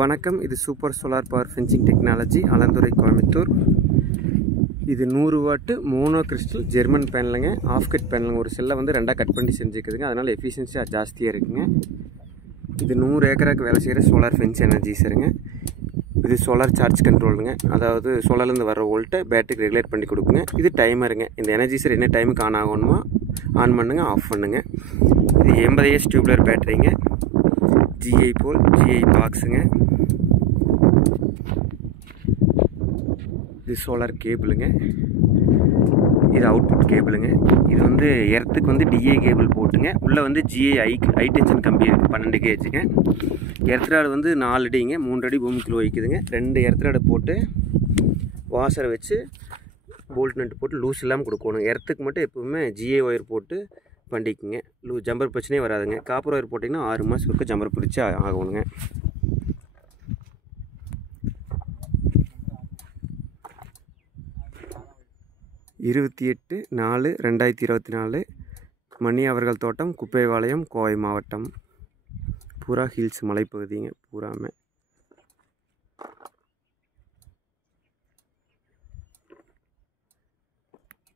வணக்கம். இது super solar power fencing technology, Alandurai, Coimbatore. இது 100 வாட்டு மோனோ கிறிஸ்டல் ஜெர்மன் பேனலுங்க. ஆஃப் கட் பேனலுங்க. ஒரு செல்லை வந்து ரெண்டாக கட் பண்ணி செஞ்சுக்குதுங்க. அதனால் எஃபிஷியன்சியாக ஜாஸ்தியாக இருக்குங்க. இது 100 ஏக்கராக்கு வேலை செய்கிற சோலார் ஃபென்ஸ் எனர்ஜிஸருங்க. இது சோலார் சார்ஜ் கண்ட்ரோலுங்க. அதாவது சோலார்லேருந்து வர வோல்ட்டை பேட்டரிக்கு ரெகுலேட் பண்ணி கொடுக்குங்க. இது டைமருங்க. இந்த எனர்ஜிஸர் என்ன டைமுக்கு ஆன் ஆகணுமோ ஆன் பண்ணுங்க, ஆஃப் பண்ணுங்க. இது 80S டியூப்லர் பேட்டரிங்க. GI போல் GI பாக்ஸுங்க. இது சோலார் கேபிளுங்க. இது அவுட்புட் கேபிளுங்க. இது வந்து எர்த்துக்கு வந்து DI கேபிள் போட்டுங்க. உள்ளே வந்து GI ஹை டென்ஷன் கம்பி இருக்குது, 12 கேஜுங்க. எர்த்ராடு வந்து 4 அடிங்க, 3 அடி பூமிக்குள்ளே வைக்குதுங்க. 2 எர்த்ராடை போட்டு வாஷரை வச்சு போல்ட் நட்டு போட்டு லூஸ் இல்லாமல் கொடுக்கணும். எர்த்துக்கு மட்டும் எப்போவுமே GI ஒயர் போட்டு பண்ணிக்குங்க. ஜம்பர் பிரச்சனையே வராதுங்க. காப்பர் ஒயர் போட்டிங்கன்னா 6 மாதம் இருக்க ஜம்பர் பிடிச்சி ஆகணுங்க. இருபத்தி 8/4/2024 மணி அவர்கள் தோட்டம், குப்பைபாளையம், கோவை மாவட்டம். பூரா ஹில்ஸ் மலைப்பகுதிங்க பூராமே.